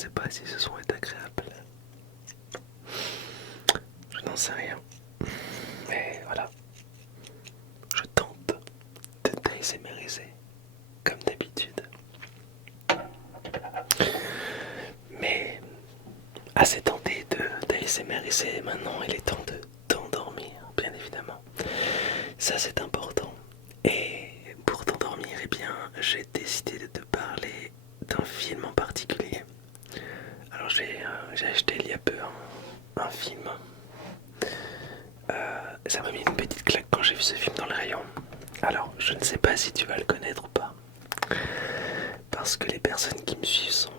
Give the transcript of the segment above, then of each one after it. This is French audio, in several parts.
sais pas si ce son est agréable. Je n'en sais rien. Mais voilà, je tente de t'ASMRiser comme d'habitude. Mais assez tenté de t'ASMRiser, maintenant il est temps de t'endormir, bien évidemment. Ça c'est important. Et pour t'endormir, eh bien, j'ai décidé de te parler d'un film en particulier. Alors j'ai acheté il y a peu un film. Ça m'a mis une petite claque quand j'ai vu ce film dans le rayon. Alors, je ne sais pas si tu vas le connaître ou pas, parce que les personnes qui me suivent sont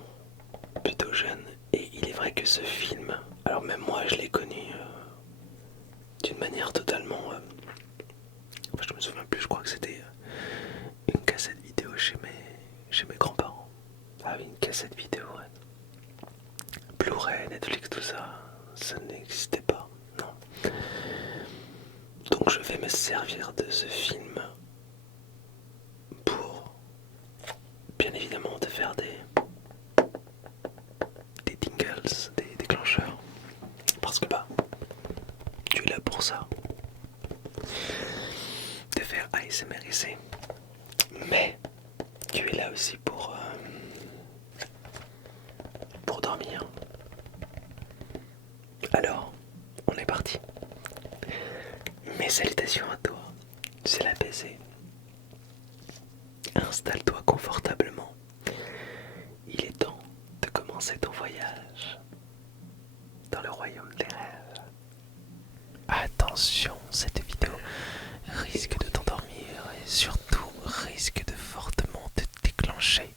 plutôt jeunes, et il est vrai que ce film, alors même moi je l'ai connu d'une manière totalement... enfin, je me souviens plus, je crois que c'était une cassette vidéo chez mes grands-parents. Ah oui, une cassette vidéo, ouais. Blu-ray, Netflix, tout ça, ça n'existait pas, non. Donc je vais me servir de ce film pour, bien évidemment, te faire des tingles, des déclencheurs. Parce que bah, tu es là pour ça. Te faire ASMRiser. Mais tu es là aussi pour dormir. Alors, on est parti. Mes salutations à toi. C'est la baiser. Installe-toi confortablement. Il est temps de commencer ton voyage dans le royaume des rêves. Attention, cette vidéo risque de t'endormir et surtout risque de fortement te déclencher.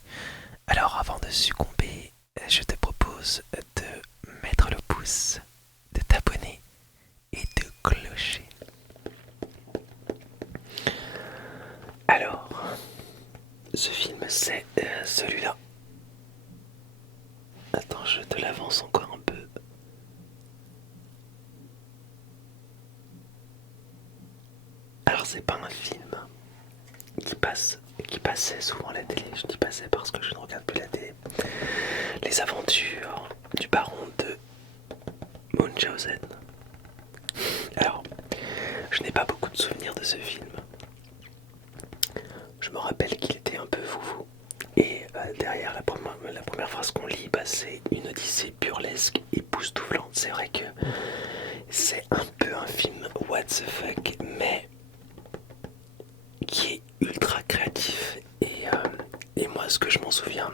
Alors avant de succomber, je te propose de mettre le pouce, de t'abonner et de clocher. Alors, ce film c'est celui-là. Attends, je te l'avance encore un peu. Alors c'est pas un film qui passait souvent à la télé. Je dis passait parce que je ne regarde plus la télé. Les aventures du baron de Munchausen. Alors, je n'ai pas beaucoup de souvenirs de ce film. Je me rappelle qu'il était un peu foufou. Et derrière la première phrase qu'on lit, bah, c'est une odyssée burlesque et époustouflante. C'est vrai que c'est un peu un film what the fuck, mais qui est ultra créatif. Et moi, ce que je m'en souviens,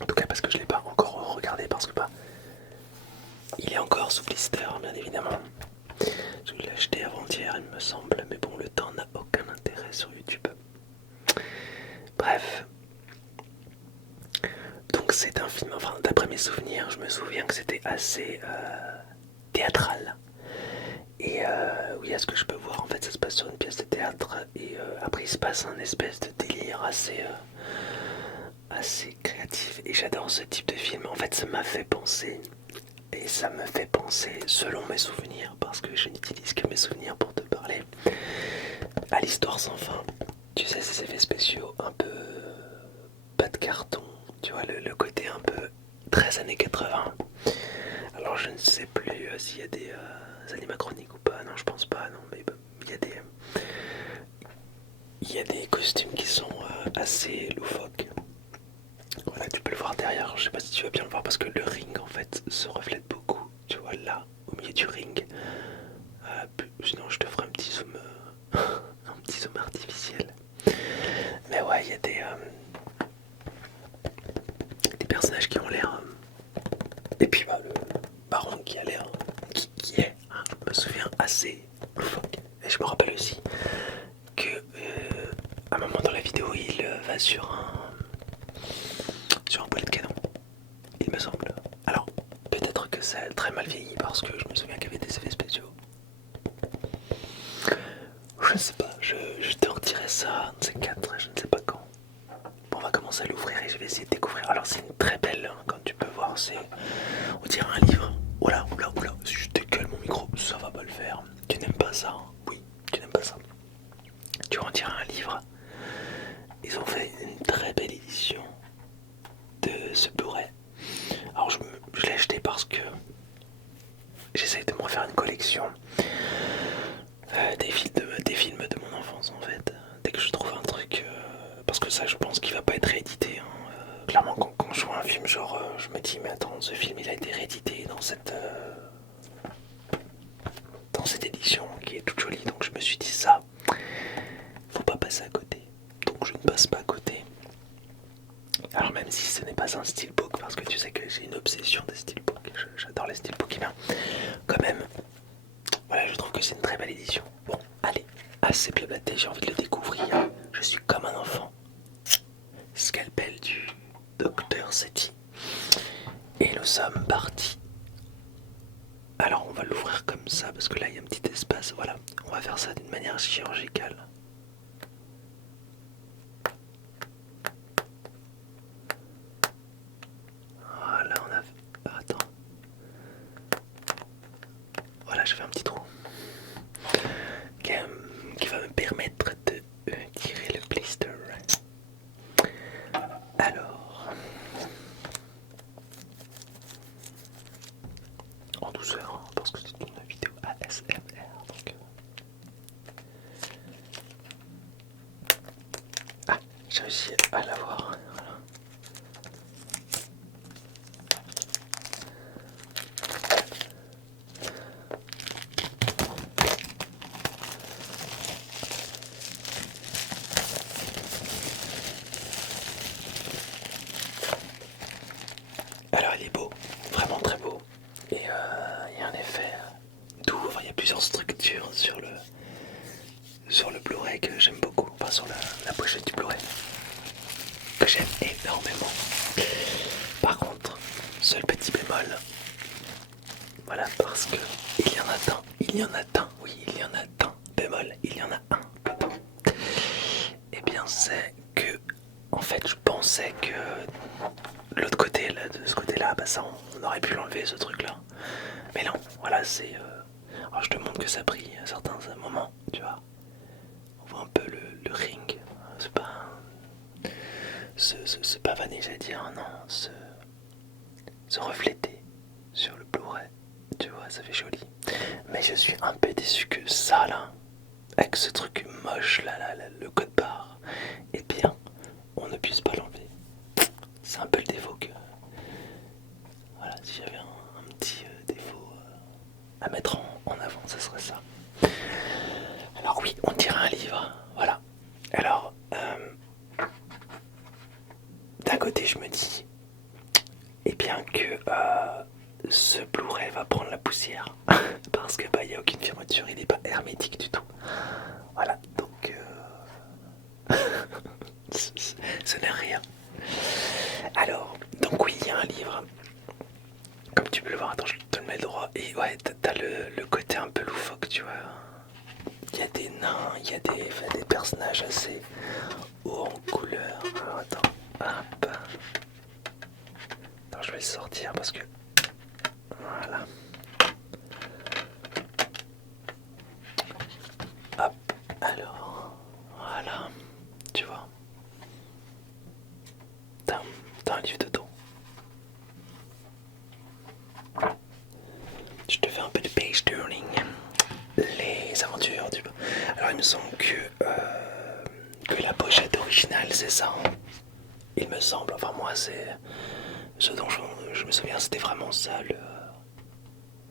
en tout cas parce que je ne l'ai pas encore regardé, parce que bah, il est encore sous blister, bien évidemment. Je l'ai acheté avant-hier, il me semble, mais bon, le temps n'a aucun intérêt sur YouTube. Bref. Donc c'est un film, enfin d'après mes souvenirs, je me souviens que c'était assez théâtral. Et oui, à ce que je peux voir, en fait, ça se passe sur une pièce de théâtre. Et après, il se passe un espèce de délire assez créatif. Et j'adore ce type de film. En fait, ça m'a fait penser. Et ça me fait penser, selon mes souvenirs, parce que je n'utilise que mes souvenirs pour te parler, à l'histoire sans fin. Tu sais, ces effets spéciaux un peu pas de carton. Tu vois, le côté un peu 13 années 80. Alors, je ne sais plus s'il y a des animatroniques ou pas. Non, je pense pas. Non, mais il y a des costumes qui sont assez loufoques. Voilà, tu peux le voir derrière. Je sais pas si tu vas bien le voir parce que le ring en fait se reflète beaucoup. Tu vois là, au milieu du ring. Sinon, je te ferai un petit zoom, un petit zoom artificiel. Mais ouais, il y a des personnages qui ont l'air. Et puis bah, le baron qui a l'air. Qui est, hein, je me souviens, assez loufoque. Et je me rappelle aussi que à un moment dans la vidéo, il va sur un boulet de canon, il me semble. Alors, peut-être que ça a très mal vieilli parce que je me souviens qu'il y avait des effets spéciaux. Je ne sais pas, je te retirerai ça, un de ces quatre, je ne sais pas quand. Bon, on va commencer à l'ouvrir et je vais essayer de découvrir. Alors, c'est une très belle, hein, comme tu peux voir, c'est. On dirait un livre. Oula, oula, oula, si je décale mon micro, ça va pas le faire. Tu n'aimes pas ça, hein? Oui, tu n'aimes pas ça. Tu vois, on dirait un livre. Ils ont fait une très belle édition de ce Blu-ray. sélection des films de mon enfance en fait. Dès que je trouve un truc, parce que ça je pense qu'il va pas être réédité, hein. Clairement quand je vois un film genre je me dis mais attends, ce film il a été réédité dans cette édition qui est toute jolie, donc je me suis dit ça, faut pas passer à côté. Donc je ne passe pas à côté. Alors même si ce n'est pas un steelbook, parce que tu sais que j'ai une obsession des steelbooks, j'adore les steelbooks, bien quand même, voilà, je trouve que c'est une très belle édition. Bon, allez, assez blablaté, j'ai envie de le découvrir. Je suis comme un enfant. Scalpel du docteur Seti. Et nous sommes partis. Alors on va l'ouvrir comme ça, parce que là il y a un petit espace, voilà. On va faire ça d'une manière chirurgicale. Voilà, on a fait... Attends. Voilà, je fais un petit trou. Qui va me permettre de tirer le blister. Alors... En douceur, hein, parce que c'est une vidéo ASMR. Donc... Ah, j'ai réussi à l'avoir. Voilà. Alors il est beau, vraiment très beau. Et il y a un effet doux, enfin il y a plusieurs structures sur le Blu-ray que j'aime beaucoup, enfin sur la pochette du Blu-ray, que j'aime énormément. Par contre, seul petit bémol, voilà, parce que il y en a d'un, oui il y en a d'un, bémol, il y en a un, plutôt. Et bien c'est que, en fait je pensais que l'autre côté, là, de ce côté-là, bah ça on aurait pu l'enlever ce truc-là. Mais non, voilà c'est... Alors je te montre que ça brille à certains moments, tu vois. On voit un peu le ring, c'est pas... Se pavaner, j'allais dire, non, se refléter sur le Blu-ray, tu vois, ça fait joli. Mais je suis un peu déçu que ça, là, avec ce truc moche, là, le code barre, eh bien, on ne puisse pas l'enlever. C'est un peu le défaut que... Voilà, si j'avais un petit défaut à mettre en avant, ce serait ça. Alors oui, on dirait un livre, voilà. Alors, d'un côté, je me dis, eh bien que ce Blu-ray va prendre la poussière, parce que bah il n'y a aucune fermeture, il n'est pas hermétique du tout. Voilà, donc ce n'est rien. Alors, donc oui, il y a un livre, comme tu peux le voir, attends, je te le mets droit, et ouais, t'as le côté un peu loufoque, tu vois. Il y a des nains, il y a des personnages assez hauts en couleur. Alors attends, hop. Attends, je vais le sortir parce que... Voilà. Hop, alors... Voilà, tu vois. T'as un livre dedans. Je te fais un peu de page turning. Les aventures du... Alors il me semble que la pochette originale c'est ça, hein. Il me semble, enfin moi c'est... Ce dont je me souviens c'était vraiment ça,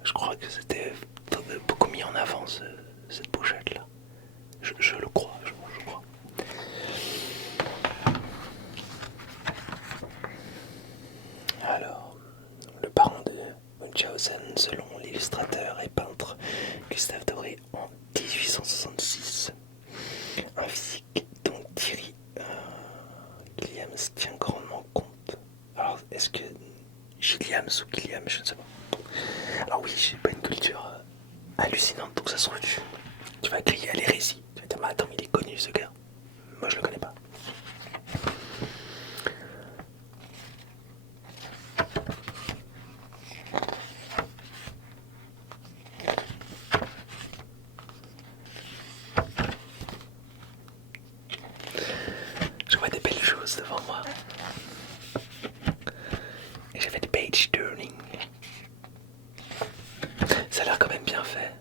je crois que c'était beaucoup mis en avant cette pochette là. Je le crois, je crois. Alors, le parent de Munchausen selon l'illustrateur et peintre Gustave Doré en 1866. Un physique dont Thierry Gilliam tient grandement compte. Alors, est-ce que Gilliam ou Gilliam, je ne sais pas. Alors oui, j'ai pas une culture hallucinante, donc ça se trouve, tu vas crier à l'hérésie. Tu vas dire, mais attends, mais il est connu ce gars. Moi je le connais pas. Je vois des belles choses devant moi. Et j'ai fait du page turning. Ça a l'air quand même bien fait.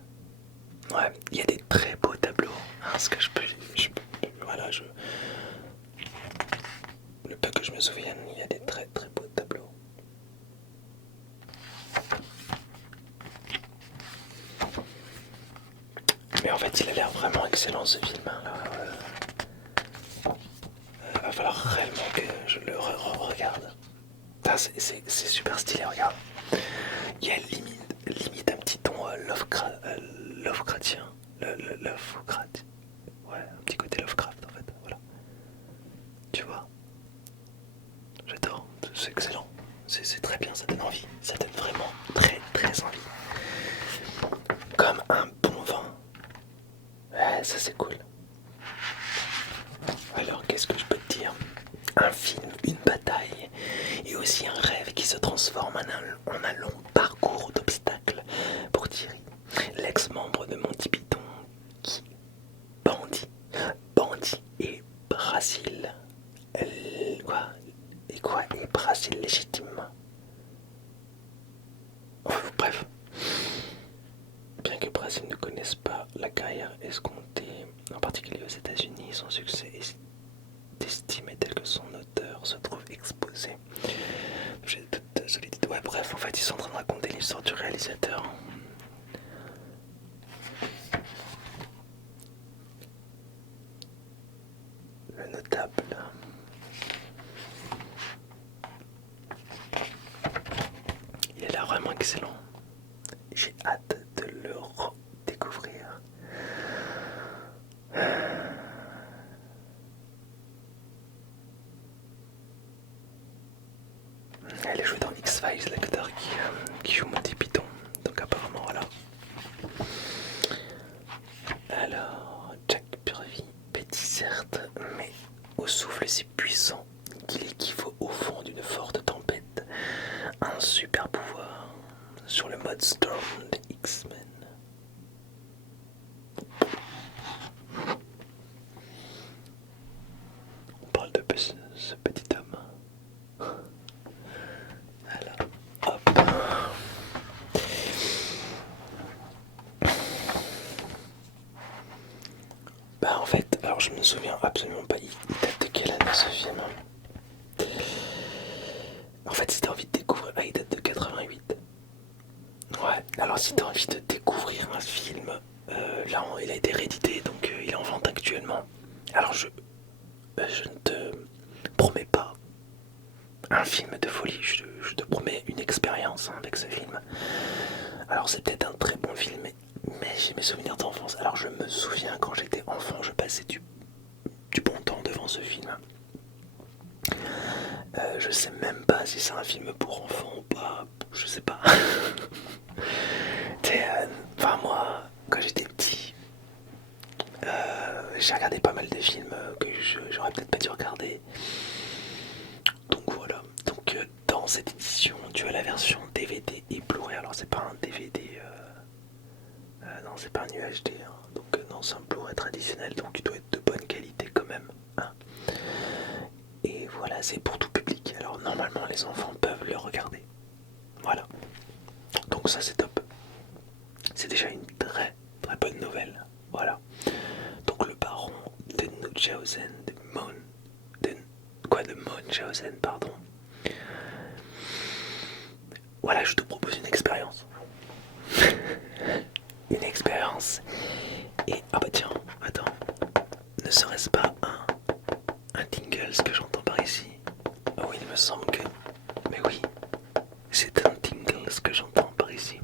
me souviens, il y a des très très beaux tableaux. Mais en fait, il a l'air vraiment excellent ce film. Hein, là. Va falloir réellement que je le regarde. C'est super stylé, regarde. Il y a limite un petit ton Lovecraftien. Lovecraft. Ouais, un petit côté Lovecraft en fait. Voilà. Tu vois, j'adore. C'est excellent. C'est très bien, ça donne envie. Ça donne vraiment très très envie. Comme un bon vin. Ouais, ça c'est cool. Alors, qu'est-ce que je peux te dire? Un film, une bataille, et aussi un rêve qui se transforme en un long parcours d'obstacles pour Thierry, l'ex-membre de Monty Python, qui bandit, bandit et Brasil. Et Brasil légitime. Bref, bien que Brasil ne connaisse pas la carrière escomptée, en particulier aux États-Unis, son succès est estimé tel que son auteur se trouve exposé. J'ai toute solidité. Ouais, bref, en fait, ils sont en train de raconter l'histoire du réalisateur. Le notable. Il est là vraiment excellent. J'ai hâte de le redécouvrir. Elle est jouée dans X-Files, l'acteur qui joue Monty Python. Donc apparemment, voilà. Alors, Jack Purvis, petit certes, mais au souffle si puissant qu'il équivaut au fond d'une forte tempête. Un super pouvoir sur le mode Storm de X-Men. On parle de ce petit homme. Voilà. Hop. Bah en fait, alors je me souviens absolument pas, il date de quelle année ce film? En fait, si t'as envie de découvrir, il date de 88. Ouais, alors si t'as envie de découvrir un film, là il a été réédité, donc il est en vente actuellement. Alors je ne te promets pas un film de folie, je te promets une expérience hein, avec ce film. Alors c'est peut-être un très bon film, mais j'ai mes souvenirs d'enfance. Alors je me souviens quand j'étais enfant, je passais du bon temps devant ce film. Je sais même pas si c'est un film pour enfants ou pas, je sais pas. Enfin moi, quand j'étais petit, j'ai regardé pas mal de films que j'aurais peut-être pas dû regarder. Donc voilà, donc dans cette édition, tu as la version DVD et Blu-ray. Alors c'est pas un DVD, non c'est pas un UHD, hein. Donc non c'est un Blu-ray traditionnel, donc il doit être de bonne qualité quand même. Hein. Et voilà, c'est pour tout public. Alors normalement les enfants peuvent le regarder. Voilà, donc ça c'est top. C'est déjà une très très bonne nouvelle. Voilà. Donc le baron de Munchausen, de Munchausen, pardon. Voilà, je te propose une expérience. Une expérience. Et ah bah tiens, attends. Ne serait-ce pas un tingles que j'entends par ici? Oh oui, il me semble que. Mais oui, c'est un tingles que j'entends par ici.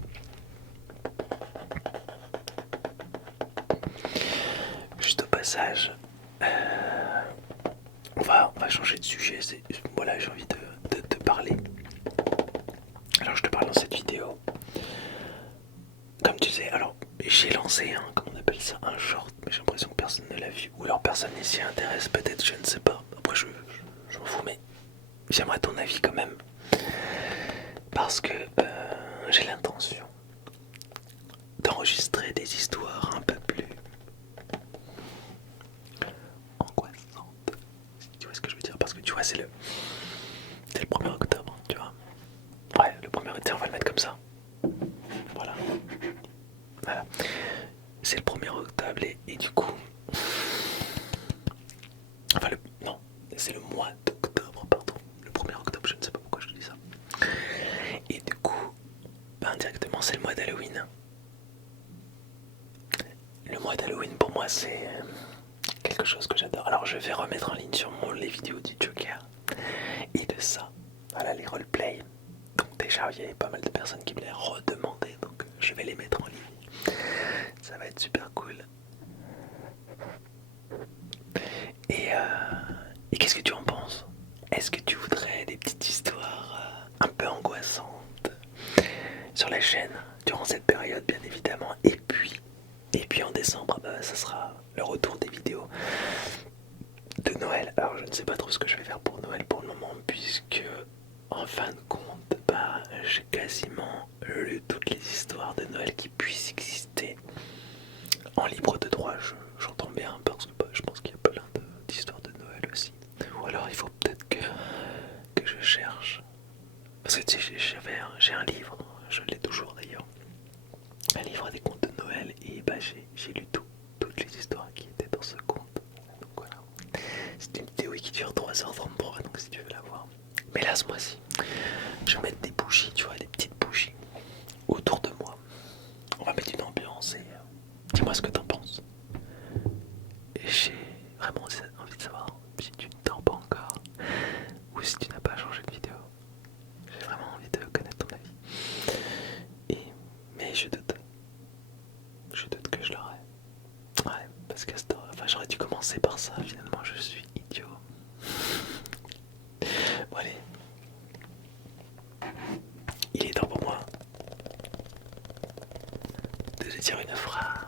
Juste au passage, on va changer de sujet. Voilà, j'ai envie de te parler. Alors, je te parle dans cette vidéo. Comme tu sais, alors j'ai lancé comment on appelle ça, un short, mais j'ai l'impression que personne ne l'a vu. Ou alors personne ne s'y intéresse, peut-être, je ne sais pas. Après, je m'en fous, mais j'aimerais ton avis quand même. Parce que j'ai l'intention d'enregistrer des histoires un peu plus angoissantes. Tu vois ce que je veux dire? Parce que tu vois, c'est le 1er octobre, tu vois. Ouais, le 1er octobre, on va le mettre comme ça. Voilà. Voilà. C'est le 1er octobre et du coup. Enfin, non, c'est le mois d'octobre, pardon. commencer le mois d'Halloween. Le mois d'Halloween pour moi c'est quelque chose que j'adore. Alors je vais remettre en ligne sur les vidéos du Joker et de ça, voilà les roleplays. Donc déjà il y avait pas mal de personnes qui me les redemandaient, donc je vais les mettre en ligne. Ça va être super cool. Et qu'est-ce que tu en penses? Est-ce que tu voudrais des petites histoires un peu angoissantes sur la chaîne durant cette période bien évidemment? Et puis en décembre, ça sera le retour des vidéos de Noël. Alors je ne sais pas trop ce que je vais faire pour Noël pour le moment, puisque en fin de compte, j'ai quasiment lu toutes les histoires de Noël qui puissent exister en libre de droit. J'entends bien parce que je pense qu'il y a plein d'histoires de Noël aussi. Ou alors il faut peut-être que je cherche. Parce que tu sais, j'ai un livre, je l'ai toujours d'ailleurs, un livre des contes de Noël, et j'ai lu toutes les histoires qui étaient dans ce conte. Donc voilà. C'est une vidéo qui dure 3h33, donc si tu veux la voir. Mais là ce mois-ci, je vais mettre des bougies, tu vois, des petites bougies autour de moi. On va mettre une ambiance et dis-moi ce que t'en penses. Et j'ai vraiment envie de savoir si tu ne dors pas encore ou si tu n'as pas changé de vidéo. J'ai vraiment envie de connaître ton avis. Mais je doute. Je doute que je l'aurai. Ouais, parce que j'aurais dû commencer par ça, finalement je suis idiot. Bon allez. Il est temps pour moi de te dire une phrase.